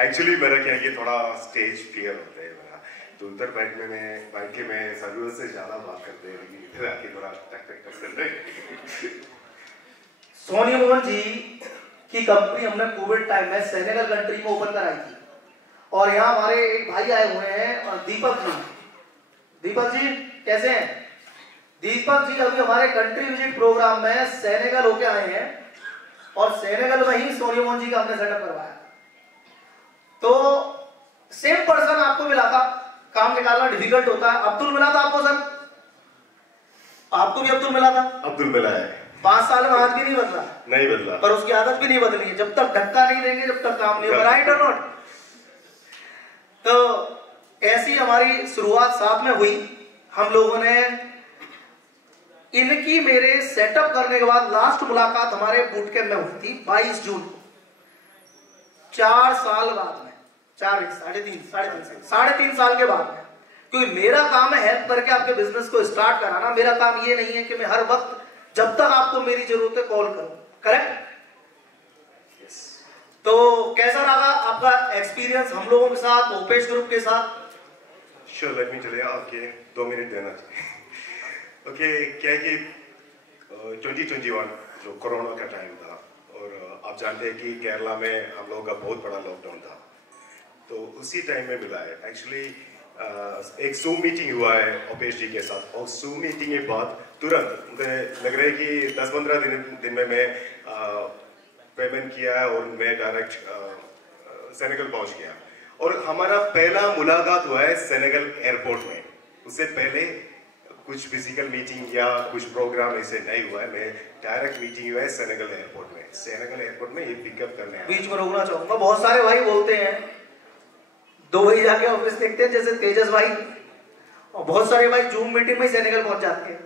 Actually मेरा क्या है कि थोड़ा स्टेज फियर होता है मेरा, तो उधर बैठ के मैं सभी से ज्यादा बात करते हैं, लेकिन इधर आके थोड़ा टक टक टक कर रहे। सोनिया मोहन जी की कंपनी हमने कोविड टाइम में सेनेगल कंट्री में ओपन कराई थी, और यहाँ हमारे एक भाई आए हुए हैं दीपक जी। दीपक जी कैसे हैं? दीपक जी अभी हमारे कंट्री विजिट प्रोग्राम में सेनेगल होके आए हैं, और सेनेगल में ही सोनिया मोहन जी का हमने सेटअप करवाया। तो सेम पर्सन आपको मिला था, काम निकालना डिफिकल्ट होता है। अब्दुल मिला था आपको सर? आपको भी अब्दुल मिला था? अब्दुल मिला है। 5 साल में हाथ भी नहीं बदला? नहीं बदला। पर उसकी आदत भी नहीं बदली है, जब तक धक्का नहीं देंगे जब तक काम नहीं होगा। राइट और नॉट? तो ऐसी हमारी शुरुआत साथ में हुई। हम लोगों ने इनकी मेरे सेटअप करने के बाद लास्ट मुलाकात हमारे बूट कैंप में हुई थी 22 जून को, 4 साल बाद में, 3.5 साल के बाद में। क्योंकि मेरा काम है हेल्प करके आपके बिजनेस को स्टार्ट कराना। मेरा काम ये नहीं है कि मैं हर वक्त जब तक आपको मेरी जरूरत है कॉल करूं। करेक्ट? तो कैसा रहा आपका एक्सपीरियंस हम लोगों के साथ, ओपेश ग्रुप के साथ? श्योर, लेट मी चले। ओके, 2 मिनट देना चाहिए। ओके, क्या है कि 2021 जो कोरोना का टाइम था, और आप जानते हैं कि केरला में हम लोगों का बहुत बड़ा लॉकडाउन था, तो उसी टाइम में मिला है। एक्चुअली एक जूम मीटिंग हुआ है ओपेश जी के साथ, और जूम मीटिंग के बाद तुरंत मुझे लग रहा है कि 10-15 दिन में मैं पेमेंट किया है, और मैं डायरेक्ट सेनेगल पहुंच गया। और हमारा पहला मुलाकात हुआ है सेनेगल एयरपोर्ट में। उससे पहले कुछ फिजिकल मीटिंग या कुछ प्रोग्राम ऐसे नहीं हुआ है। मैं डायरेक्ट मीटिंग हुआ है सेनेगल एयरपोर्ट में। सेनेगल एयरपोर्ट में ये पिकअप करने आया। बीच में रोकना चाहूंगा, बहुत सारे भाई बोलते हैं दुबई जाके ऑफिस देखते हैं जैसे तेजस भाई, और बहुत सारे भाई जूम मीटिंग में सेनेगल पहुंच जाते हैं।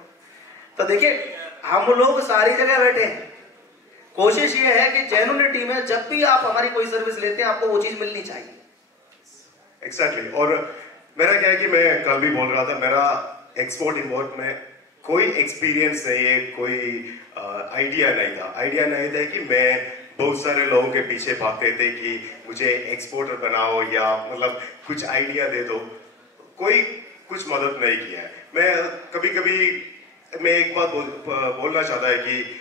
तो देखिए, हम लोग सारी जगह बैठे हैं। कोशिश ये है कि जेन्युइनिटी में जब भी आप हमारी कोई सर्विस लेते हैं आपको वो चीज मिलनी चाहिए। एक्जैक्टली। और मेरा क्या है कि मैं कल भी बोल रहा था, मेरा एक्सपोर्ट इंपोर्ट में कोई एक्सपीरियंस नहीं है, कोई आइडिया नहीं था। आइडिया नहीं था कि मैं बहुत सारे लोगों के पीछे भागते थे कि मुझे एक्सपोर्टर बनाओ या मतलब कुछ आइडिया दे दो। कोई कुछ मदद नहीं किया है। मैं एक बात बोलना चाहता है कि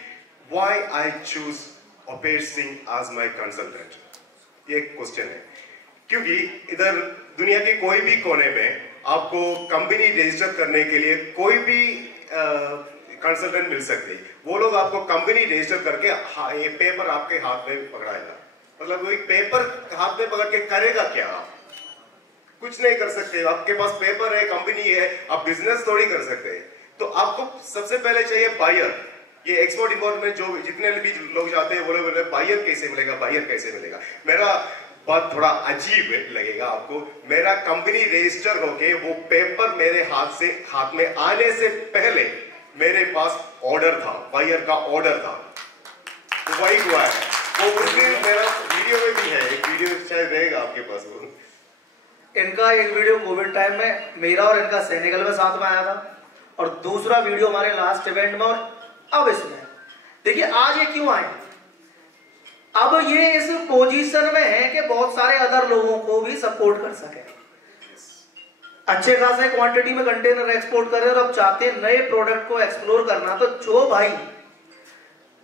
why I choose Opesh Singh as my consultant, ये क्वेश्चन है। क्योंकि इधर दुनिया के कोई भी कोने में आपको कंपनी रजिस्टर करने के लिए कोई भी कंसल्टेंट मिल सकते हैं। वो लोग आपको कंपनी रजिस्टर करके ये पेपर आपके हाथ में पकड़ाएगा। मतलब वो एक पेपर हाथ में पकड़ के करेगा क्या? आप कुछ नहीं कर सकते। आपके पास पेपर है, कंपनी है, आप बिजनेस थोड़ी कर सकते हैं। तो आपको सबसे पहले चाहिए बायर। ये एक्सपोर्ट इंपोर्ट में जो जितने भी लोग जाते हैं वो लोग बोलते हैं बायर कैसे मिलेगा, बायर कैसे मिलेगा। मेरा बात थोड़ा अजीब लगेगा आपको। मेरा कंपनी रजिस्टर होके वो पेपर मेरे हाथ में आने से पहले मेरे पास ऑर्डर था, बायर का ऑर्डर था। तो वही हुआ है। वो उस दिन मेरा वीडियो में भी है, एक वीडियो शायद रहेगा आपके पास। वो इनका एक वीडियो कोविड टाइम में मेरा और इनका सेनेगल में साथ में आया था, और दूसरा वीडियो हमारे लास्ट इवेंट में, और अब इसमें देखिए आज ये क्यों आए। अब ये इस पोजीशन में है कि बहुत सारे अदर लोगों को भी सपोर्ट कर सके। अच्छे खासे क्वांटिटी में कंटेनर एक्सपोर्ट कर रहे हैं और अब चाहते हैं नए प्रोडक्ट को एक्सप्लोर करना। तो जो भाई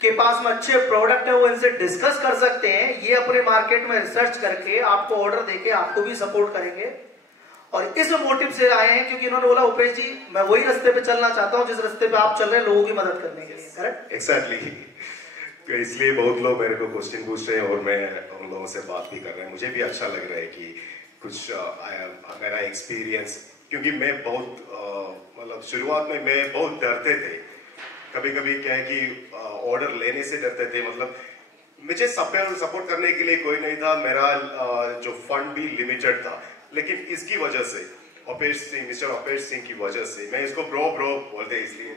के पास में अच्छे प्रोडक्ट है वो इनसे डिस्कस कर सकते हैं। ये अपने मार्केट में रिसर्च करके आपको ऑर्डर देके आपको भी सपोर्ट करेंगे। और इस मोटिव से आए हैं क्योंकि इन्होंने बोला उपेश जी मैं वही रास्ते पे चलना चाहता हूं जिस रास्ते पे आप चल रहे हैं, लोगों की मदद करने के लिए। करेक्ट? एक्जैक्टली। तो इसलिए बहुत लोग मेरे को क्वेश्चन पूछ रहे हैं और मैं उन लोगों से बात भी कर रहे हैं। मुझे भी अच्छा लग रहा है कि कुछ मेरा एक्सपीरियंस, क्योंकि मैं बहुत मतलब शुरुआत में मैं बहुत डरते थे। कभी कभी क्या है कि ऑर्डर लेने से डरते थे। मतलब मुझे सपोर्ट करने के लिए कोई नहीं था। मेरा जो फंड भी लिमिटेड था। लेकिन इसकी वजह से मिस्टर ओपेश सिंह की वजह से, मैं इसको ब्रो बोलते हैं इसलिए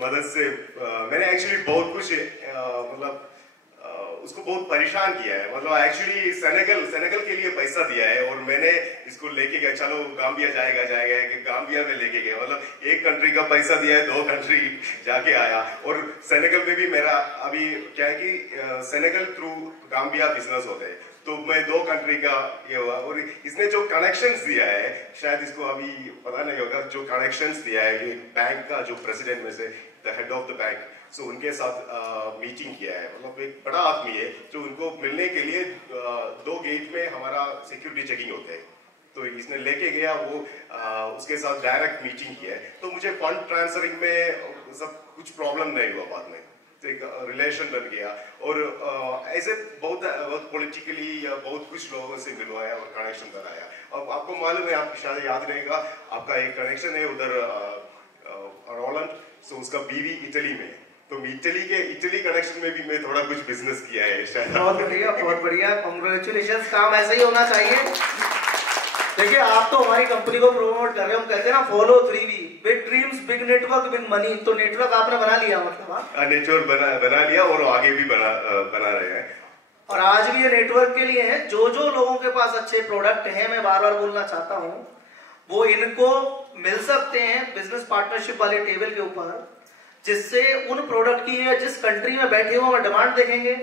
मदद से मैंने एक्चुअली बहुत कुछ मतलब उसको बहुत परेशान किया है। मतलब एक्चुअली सेनेगल के लिए पैसा दिया है और मैंने इसको लेके गया, चलो गाम्बिया जाएगा कि गाम्बिया में लेके गया। मतलब एक कंट्री का पैसा दिया है, 2 कंट्री जाके आया। और सेनेगल में भी मेरा अभी क्या है कि सेनेगल थ्रू गाम्बिया बिजनेस होते हैं, तो मैं 2 कंट्री का ये हुआ। और इसने जो कनेक्शंस दिया है, शायद इसको अभी पता नहीं होगा, जो कनेक्शंस दिया है ये बैंक का जो प्रेसिडेंट में से the head of the bank, so उनके साथ मीटिंग किया है। मतलब एक बड़ा आदमी है जो उनको मिलने के लिए 2 गेट में हमारा सिक्योरिटी चेकिंग होते हैं, तो इसने लेके गया, वो उसके साथ डायरेक्ट मीटिंग किया है। तो मुझे फंड ट्रांसफरिंग में सब कुछ प्रॉब्लम नहीं हुआ, बाद में तो एक रिलेशन बन गया। और ऐसे बहुत पॉलिटिकली बहुत कुछ लोगों से मिलवाया और कनेक्शन बनाया। अब आपको मालूम है, आपको शायद याद रहेगा, आपका एक कनेक्शन है उधर रोलैंड, सो उसका बीवी इटली में, तो इटली कनेक्शन में भी मैं थोड़ा कुछ बिजनेस किया है शायद। बहुत बढ़िया, कांग्रेचुलेशंस। काम ऐसा ही होना चाहिए। देखिए, आप तो हमारी कंपनी को प्रमोट कर रहे हो, हम कहते हैं ना follow 3V, big dreams, big network, big money. तो नेटवर्क आपने बना लिया, मतलब नेटवर्क बना लिया और आगे भी बना रहे हैं। और आज भी ये नेटवर्क के लिए है। जो लोगों के पास अच्छे प्रोडक्ट हैं, मैं बार बार बोलना चाहता हूँ, वो इनको मिल सकते हैं बिजनेस पार्टनरशिप वाले टेबल के ऊपर, जिससे उन प्रोडक्ट की है जिस कंट्री में बैठे हो वहां डिमांड देखेंगे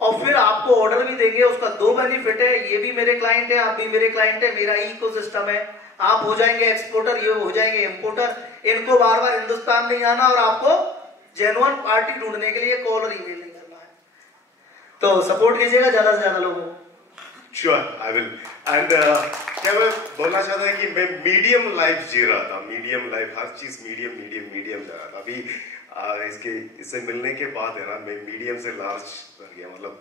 और फिर आपको ऑर्डर भी देंगे। उसका 2 बेनिफिट है, ये भी मेरे क्लाइंट है, आप भी मेरे क्लाइंट है, मेरा इकोसिस्टम है। आप हो जाएंगे एक्सपोर्टर, ये हो जाएंगे इंपोर्टर। इनको बार बार हिंदुस्तान नहीं आना और आपको जेन्युइन पार्टी ढूंढने के लिए कॉल और ईमेल नहीं करना है। तो सपोर्ट कीजिएगा ज्यादा से ज्यादा लोगों को। Sure, I will. एंड क्या मैं बोलना चाहता है कि मैं मीडियम लाइफ जी रहा था, मीडियम लाइफ, हर चीज मीडियम जा रहा था। अभी इससे मिलने के बाद है ना, मैं मीडियम से लार्ज बन गया। मतलब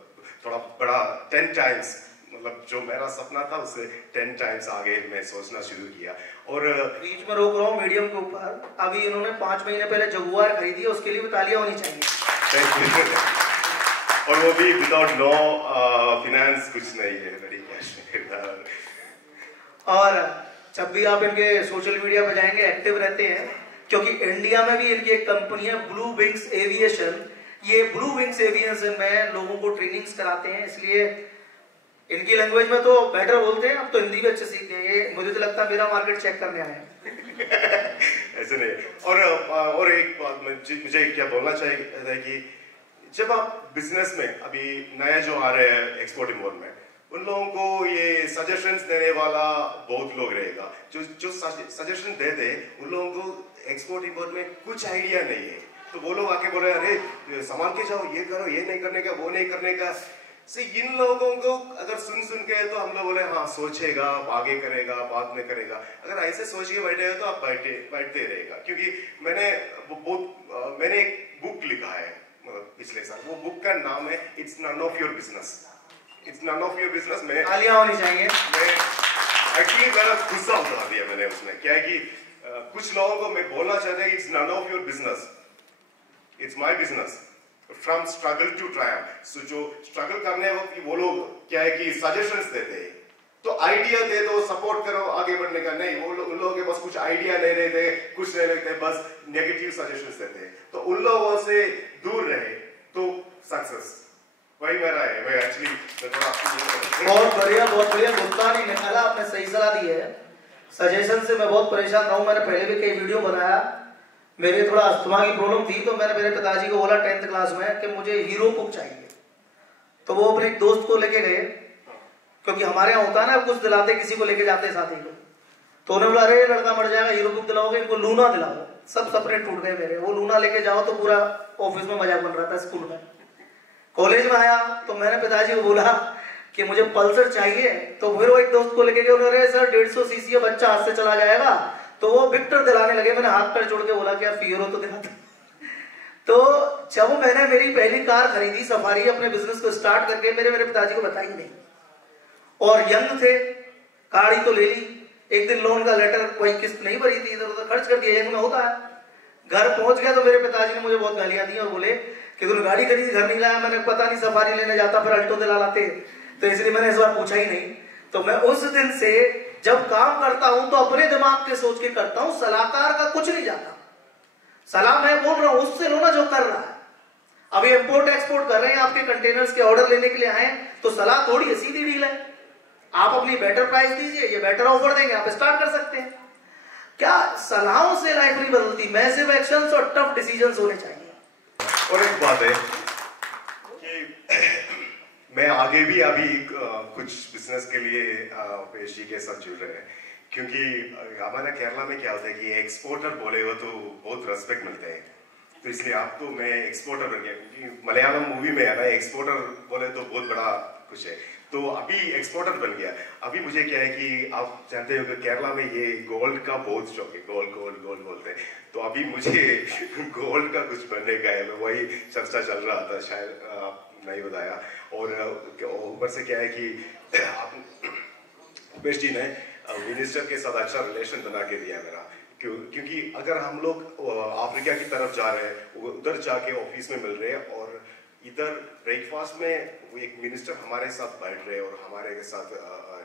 थोड़ा बड़ा 10 टाइम्स, मतलब जो मेरा सपना था उससे 10 टाइम्स आगे मैं सोचना शुरू किया। और बीच में रोक रहा हूँ मीडियम के ऊपर, अभी इन्होंने 5 महीने पहले जगुआर खरीदी है, उसके लिए भी तालियां होनी चाहिए। और वो भी विदाउट नो फाइनेंस, कुछ नहीं है, मेरी कैश में। और जब भी आप इनके सोशल मीडिया पे जाएंगे, एक्टिव रहते हैं, क्योंकि इंडिया में भी इनकी एक कंपनी है ब्लू विंग्स एविएशन। ये ब्लू विंग्स एविएशन में लोगों को ट्रेनिंग्स कराते हैं, इसलिए इनकी लैंग्वेज में तो बेटर बोलते हैं। अब तो हिंदी भी अच्छे सीख गए, ये मुझे तो लगता है मेरा मार्केट चेक करने आए हैं। ऐसे नहीं। और एक बात मुझे क्या बोलना चाहिए कि जब आप बिजनेस में अभी नया जो आ रहे हैं एक्सपोर्ट इंपोर्ट में, उन लोगों को ये सजेशंस देने वाला बहुत लोग रहेगा, जो सजेशन दे दे, उन लोगों को एक्सपोर्ट इंपोर्ट में कुछ आइडिया नहीं है। तो वो लोग आके बोले, अरे संभाल के जाओ, ये करो, ये नहीं करने का, वो नहीं करने का। से इन लोगों को अगर सुन के तो हम लोग बोले हाँ सोचेगा, आगे करेगा, बाद में करेगा। अगर ऐसे सोच के बैठे हो तो आप बैठते रहेगा। क्योंकि मैंने एक बुक लिखा है पिछले साल, वो बुक का नाम है it's none of your business. It's none of your business में तालियां होनी चाहिए। मैं एक्चुअली मेरा गुस्सा उठा दिया मैंने उसमें। क्या है कि कुछ लोगों को मैं बोलना चाहता हूँ, it's none of your business, it's my business, from struggle to triumph. So जो स्ट्रगल करने वक्त वो लोग क्या है कि सजेशंस देते हैं, तो आइडिया दे दो, सपोर्ट करो आगे बढ़ने का। नहीं, वो उन लोगों के पास कुछ आइडिया नहीं रहते, कुछ नहीं रहते, बस नेगेटिव सजेशंस देते हैं। तो उन लोगों से दूर रहे तो सक्सेस वही मेरा है। मैं एक्चुअली बहुत बढ़िया गुस्सा नहीं निकाला आपने, सही सलाह दी है। सजेशन से मैं बहुत परेशान रहा हूं, मैंने पहले भी कई वीडियो बनाया। मेरे थोड़ा अस्थमा की प्रॉब्लम थी, तो मैंने मेरे पिताजी को बोला 10th क्लास में कि मुझे हीरो बुक चाहिए। तो वो अपने एक दोस्त को लेके गए, क्योंकि हमारे यहाँ होता है ना, कुछ दिलाते किसी को लेके जाते साथी को। तो उन्होंने बोला, अरे लड़का मर जाएगा, हीरो बुक दिलाओगे, इनको लूना दिलाओ। सब सपने टूट गए मेरे। वो लूना लेके जाओ तो पूरा ऑफिस में मजाक बन रहा था, स्कूल में। कॉलेज में आया तो मैंने पिताजी को बोला कि मुझे पल्सर चाहिए। तो फिर वो एक दोस्त को लेके गए, उन्होंने सर 150 सीसी बच्चा हाथ से चला जाएगा। तो वो विक्टर दिलाने लगे। मैंने हाथ पैर जोड़ के बोला कि यार फियरो तो दिलाते। तो जब मैंने मेरी पहली कार खरीदी सफारी, अपने बिजनेस को स्टार्ट करके, मेरे पिताजी को बताई नहीं, और यंग थे, गाड़ी तो ले ली। एक दिन लोन का लेटर, कोई किस्त नहीं भरी थी, इधर उधर खर्च कर दिया, यंग में होता है। घर पहुंच गया तो मेरे पिताजी ने मुझे बहुत गालियां दी और बोले कि तूने गाड़ी खरीदी, घर नहीं लाया। मैंने पता नहीं, सफारी लेने जाता फिर अल्टो दिला लाते, तो इसलिए मैंने इस बार पूछा ही नहीं। तो मैं उस दिन से जब काम करता हूं तो अपने दिमाग के सोच के करता हूं, सलाहकार का कुछ नहीं जाता। सलाह मैं बोल रहा हूं, उससे लो ना जो कर रहा है। अभी इंपोर्ट एक्सपोर्ट कर रहे हैं, आपके कंटेनर्स के ऑर्डर लेने के लिए आए, तो सलाह थोड़ी है, सीधी डील है। आप अपनी बेटर प्राइस दीजिए, ये बेटर ऑफर देंगे, आप स्टार्ट कर सकते हैं। क्या सलाहों से लाइफ नहीं बदलती, मैसिव एक्शंस और टफ डिसीजंस होने चाहिए। और एक बात है कि मैं आगे भी अभी कुछ बिजनेस के लिए पेशी के साथ जुड़ रहे हैं, क्योंकि हमारे केरला में क्या होता है कि एक्सपोर्टर बोले हो तो बहुत रेस्पेक्ट मिलते हैं, तो इसलिए आप तो मैं एक्सपोर्टर बन गया, क्योंकि मलयालम मूवी में है ना, एक्सपोर्टर बोले तो बहुत बड़ा कुछ है, तो अभी एक्सपोर्टर बन गया। अभी मुझे क्या है कि आप जानते हो कि केरला में ये गोल्ड का बहुत शौक है, गोल्ड गोल्ड गोल्ड बोलते हैं, तो अभी मुझे गोल्ड का कुछ बनने का है, वही चर्चा चल रहा था, शायद आप नहीं बताया। और ऊपर से क्या है कि आप उपेश जी ने मिनिस्टर के साथ अच्छा रिलेशन बना के दिया मेरा, क्योंकि अगर हम लोग अफ्रीका की तरफ जा रहे हैं, उधर जाके ऑफिस में मिल रहे हैं, और इधर ब्रेकफास्ट में वो एक मिनिस्टर हमारे साथ बैठ रहे हैं और हमारे साथ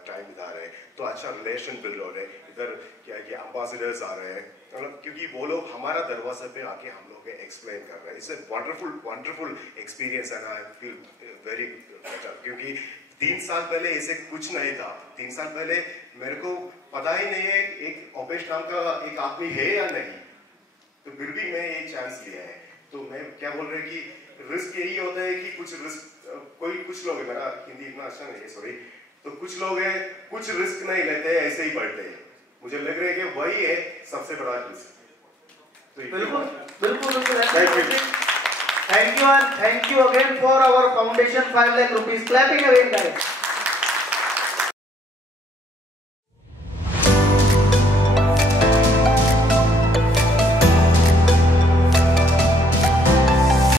टाइम बिता रहे हैं, तो अच्छा रिलेशन बिल्ड हो रहे हैं। इधर क्या है कि एम्बेसडर्स आ रहे हैं, मतलब क्योंकि वो लोग हमारा दरवाजे पे आके हम लोग एक्सप्लेन कर रहे हैं। It's a wonderful experience and I feel very better, क्योंकि 3 साल पहले ऐसे कुछ नहीं था। 3 साल पहले मेरे को पता ही नहीं है एक उपेश नाम का एक आदमी है या नहीं, तो फिर भी मैं ये चांस लिया है। तो मैं क्या बोल रहे कि रिस्क यही होता है कि कुछ लोग है, मेरा हिंदी इतना अच्छा नहीं है सॉरी, तो कुछ लोग हैं कुछ रिस्क नहीं लेते हैं, ऐसे ही बढ़ते हैं। मुझे लग रहा है कि वही है सबसे बड़ा रिस्क। बिल्कुल बिल्कुल बिल्कुल। Thank you and thank you again for our foundation 5 lakh rupees. Clapping again guys.